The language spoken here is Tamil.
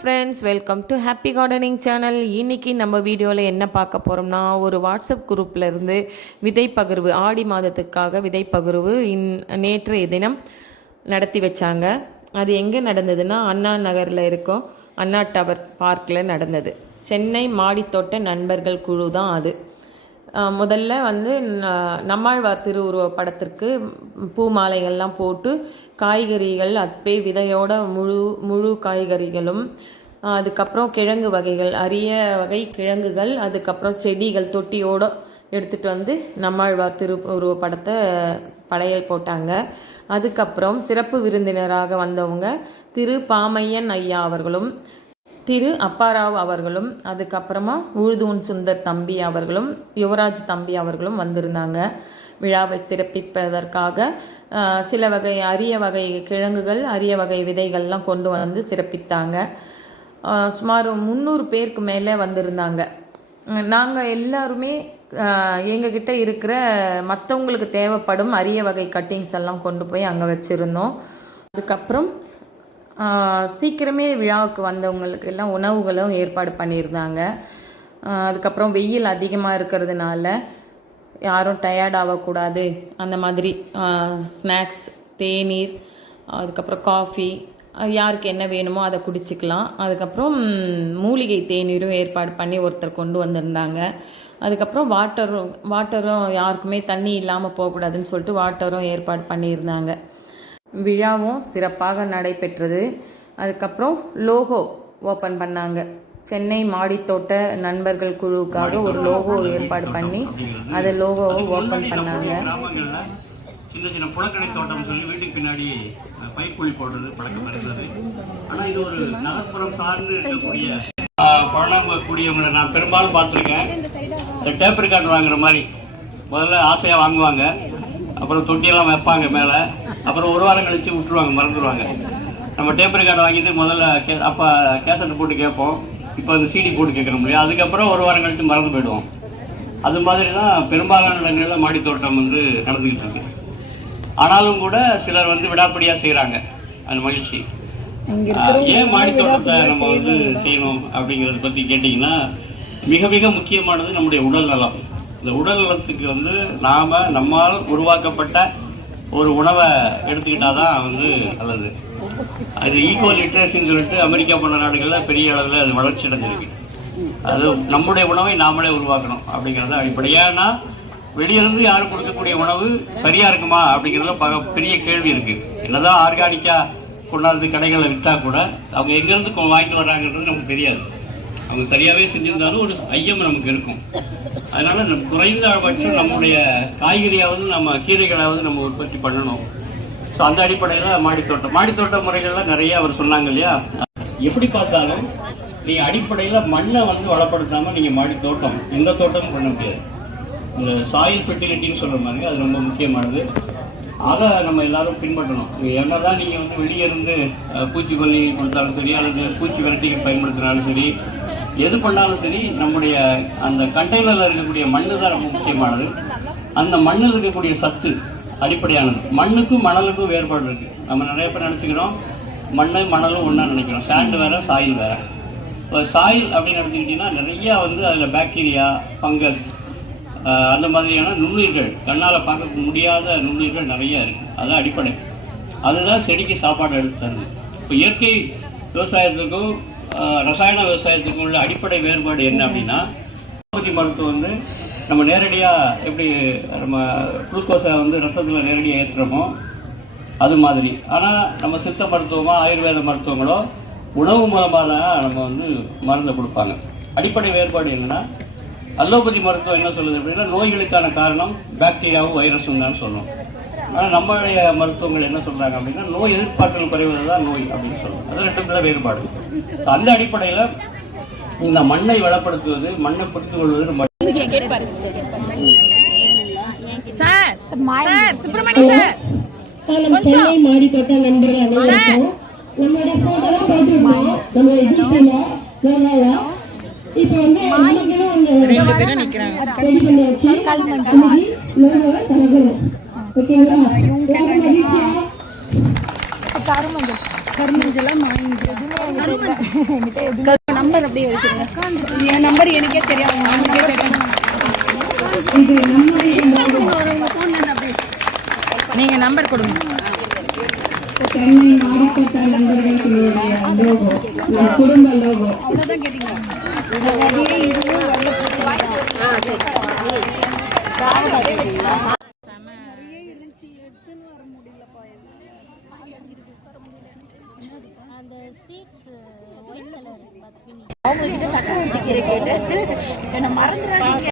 Friends welcome to happy gardening channel இன்றைக்கி நம்ம வீடியோவில் என்ன பார்க்க போகிறோம்னா ஒரு வாட்ஸ்அப் குரூப்பில் இருந்து விதை பகிர்வு ஆடி மாதத்துக்காக விதை பகிர்வு இன் நேற்றைய தினம் நடத்தி வச்சாங்க. அது எங்கே நடந்ததுன்னா அண்ணா நகரில் இருக்கோம் அண்ணா டவர் பார்க்கில் நடந்தது. சென்னை மாடித்தோட்ட நண்பர்கள் குழு தான் அது. முதல்ல வந்து நம்மாழ்வார் திருவுருவ படத்திற்கு பூ மாலைகள்லாம் போட்டு காய்கறிகள் அப்பே விதையோட முழு முழு காய்கறிகளும் அதுக்கப்புறம் கிழங்கு வகைகள் அரிய வகை கிழங்குகள் அதுக்கப்புறம் செடிகள் தொட்டியோட எடுத்துகிட்டு வந்து நம்மாழ்வார் திருவுருவ படத்தை படையல் போட்டாங்க. அதுக்கப்புறம் சிறப்பு விருந்தினராக வந்தவங்க திரு பாமையன் ஐயா அவர்களும் திரு அப்பாராவ் அவர்களும் அதுக்கப்புறமா உழுதூன் சுந்தர் தம்பி அவர்களும் யுவராஜ் தம்பி அவர்களும் வந்திருந்தாங்க. விழாவை சிறப்பிப்பதற்காக சில வகை அரிய வகை கிழங்குகள் அரிய வகை விதைகள்லாம் கொண்டு வந்து சிறப்பித்தாங்க. சுமார் முந்நூறு பேருக்கு மேலே வந்திருந்தாங்க. நாங்கள் எல்லாருமே எங்ககிட்ட இருக்கிற மற்றவங்களுக்கு தேவைப்படும் அரிய வகை கட்டிங்ஸ் எல்லாம் கொண்டு போய் அங்கே வச்சுருந்தோம். அதுக்கப்புறம் சீக்கிரமே விழாவுக்கு வந்தவங்களுக்கு எல்லாம் உணவுகளும் ஏற்பாடு பண்ணியிருந்தாங்க. அதுக்கப்புறம் வெயில் அதிகமாக இருக்கிறதுனால யாரும் டயர்ட் ஆகக்கூடாது. அந்த மாதிரி ஸ்நாக்ஸ் தேநீர் அதுக்கப்புறம் காஃபி யாருக்கு என்ன வேணுமோ அதை குடிச்சிக்கலாம். அதுக்கப்புறம் மூலிகை தேநீரும் ஏற்பாடு பண்ணி ஒருத்தர் கொண்டு வந்திருந்தாங்க. அதுக்கப்புறம் வாட்டரும் வாட்டரும் யாருக்குமே தண்ணி இல்லாமல் போகக்கூடாதுன்னு சொல்லிட்டு வாட்டரும் ஏற்பாடு பண்ணியிருந்தாங்க. விழாவும் சிறப்பாக நடைபெற்றது. அதுக்கப்புறம் லோகோ ஓப்பன் பண்ணாங்க. சென்னை மாடித்தோட்ட நண்பர்கள் குழுவுக்காக ஒரு லோகோ ஏற்பாடு பண்ணி அதை லோகோவை ஓப்பன் பண்ணாங்க. சின்ன சின்ன புழக்கடை தோட்டம் சொல்லி வீட்டுக்கு பின்னாடி பயிர்க்குழி போடுறது பழக்கம் இருந்தது. ஆனா இது ஒரு நகர்ப்புறம் சார்ந்து இருக்கக்கூடிய பழங்கக்கூடியவங்களை நான் பெரும்பாலும் பார்த்துருக்கேன். இந்த டேப் ரெக்கார்ட் வாங்குற மாதிரி முதல்ல ஆசையா வாங்குவாங்க. அப்புறம் தொட்டியெல்லாம் வைப்பாங்க மேலே. அப்புறம் ஒரு வாரம் கழிச்சு விட்டுருவாங்க மறந்துடுவாங்க நம்ம டேப் ரெக்கார்டு வாங்கிட்டு முதல்ல கே அப்போ கேசட் போட்டு கேட்போம். இப்போ அந்த சிடி போட்டு கேட்குற முடியும் அதுக்கப்புறம் ஒரு வாரம் கழிச்சு மறந்து போயிடுவோம். அது மாதிரி தான் பெரும்பாலான இடங்களில் மாடி தோட்டம் வந்து நடந்துகிட்டு இருக்கு. ஆனாலும் கூட சிலர் வந்து விடாப்படியா செய்றாங்க. அந்த மகிழ்ச்சி. ஏன் மாடி தோட்டத்தை நம்ம வந்து செய்யணும் அப்படிங்கறத பத்தி கேட்டீங்கன்னா மிக மிக முக்கியமானது நம்முடைய உடல் நலம். இந்த உடல் நலத்துக்கு வந்து நாம நம்மால் உருவாக்கப்பட்ட ஒரு உணவை எடுத்துக்கிட்டால் தான் வந்து நல்லது. அது ஈகோ லிட்ரேசின்னு சொல்லிட்டு அமெரிக்கா போன்ற நாடுகளில் பெரிய அளவில் அது வளர்ச்சி அடைஞ்சிருக்கு. அது நம்முடைய உணவை நாமளே உருவாக்கணும் அப்படிங்கிறது அடிப்படை ஏன்னா வெளியிருந்து யாரும் கொடுக்கக்கூடிய உணவு சரியா இருக்குமா அப்படிங்கிறதுல பக பெரிய கேள்வி இருக்கு. என்னதான் ஆர்கானிக்கா கொண்டாந்து கடைகளை விற்றா கூட அவங்க எங்கேருந்து கொ- வாங்கிட்டு வராங்கன்றது நமக்கு தெரியாது. அவங்க சரியாகவே செஞ்சிருந்தாலும் ஒரு ஐயம் நமக்கு இருக்கும். அதனால குறைந்த குறைந்தபட்சம் நம்முடைய காய்கறியாவது நம்ம கீரைகளாவது நம்ம உற்பத்தி பண்ணணும். ஸோ அந்த அடிப்படையில் மாடித்தோட்டம். மாடித்தோட்ட முறைகள்லாம் நிறைய அவர் சொன்னாங்க இல்லையா? எப்படி பார்த்தாலும் நீங்கள் அடிப்படையில் மண்ணை வந்து வளப்படுத்தாமல் நீங்கள் மாடி தோட்டம் எந்த தோட்டமும் பண்ண முடியாது. இந்த சாயில் ஃபெர்டிலிட்டின்னு சொல்கிற மாதிரி அது ரொம்ப முக்கியமானது. அதை நம்ம எல்லாரும் பின்பற்றணும். என்ன தான் நீங்கள் வந்து வெளியே இருந்து பூச்சிக்கொல்லி கொடுத்தாலும் சரி அல்லது பூச்சி விரட்டிக்கு பயன்படுத்தினாலும் சரி எது பண்ணாலும் சரி நம்முடைய அந்த கண்டெய்னரில் இருக்கக்கூடிய மண்ணு தான் ரொம்ப முக்கியமானது. அந்த மண்ணில் இருக்கக்கூடிய சத்து அடிப்படையானது. மண்ணுக்கும் மணலுக்கும் வேறுபாடு இருக்கு. நம்ம நிறைய பேர் நினச்சிக்கிறோம் மண்ணு மணலும் ஒன்றா நினைக்கிறோம். சாண்டு வேற சாயில் வேற. இப்போ சாயில் அப்படின்னு எடுத்துக்கிட்டிங்கன்னா நிறைய வந்து அதில் பாக்டீரியா ஃபங்கஸ் அந்த மாதிரியான நுண்ணுயிர்கள் கண்ணால் பார்க்க முடியாத நுண்ணுயிர்கள் நிறைய இருக்கு. அதுதான் அடிப்படை. அதுதான் செடிக்கு சாப்பாடு எடுத்து தருது. இப்போ இயற்கை விவசாயத்துக்கும் ரசாயன விவசாயத்துக்கு உள்ள அடிப்படை வேறுபாடு என்ன அப்படின்னா ஹோமியோபதி மருத்துவம் வந்து நம்ம நேரடியாக எப்படி நம்ம குளுக்கோஸை வந்து ரத்தத்தில் நேரடியாக ஏற்றுறோமோ அது மாதிரி. ஆனால் நம்ம சித்த மருத்துவமோ ஆயுர்வேத மருத்துவங்களோ உணவு மூலமாக தான் நம்ம வந்து மருந்தை கொடுப்பாங்க. அடிப்படை வேறுபாடு என்னன்னா அலோபதி மருத்துவம் என்ன சொல்லுது அப்படின்னா நோய்களுக்கான காரணம் பாக்டீரியாவும் வைரஸும் தான் சொல்லணும் ஆனால் நம்மளுடைய மருத்துவங்கள் என்ன சொல்றாங்க அப்படின்னா நோய் எதிர்ப்பாற்றல் குறைவது தான் நோய் அப்படின்னு சொல்லுவோம் அது ரெண்டுக்குள்ள வேறுபாடு. அந்த அடிப்படையில் இந்த மண்ணை வளப்படுத்துவது மண்ணை புரிந்து கொள்வது நம்ம சார் சார் சுப்பிரமணி சார் காலம் சென்னை மாடித்தோட்ட நண்பர்கள் அனைவருக்கும் நம்மளோட போட்டோலாம் போட்டுருக்கோம் நம்மளோட ஜிபில லோகோல இப்போ வந்து நமக்குன்னு ஒரு ரெண்டு பேரும் நிக்கிறாங்க. ரெடி பண்ணி வச்சு இன்னைக்கு தரணும் ஓகேங்களா எல்லாரும் மகிழ்ச்சியா நம்பர் அப்படியே வச்சிருங்க என் நம்பர் எனக்கே தெரியாது இது நம்முடைய நீங்க நம்பர் கொடுங்க சென்னை நண்பர்களுடைய லோகோ குடும்ப லோகோ அவ்வளோதான் இதுவும் சீட்ஸ் ஒயிட் கலர் பத்தினி அவங்க கிட்ட சட்டம் கேட்டு என்ன மறந்துடாதீங்க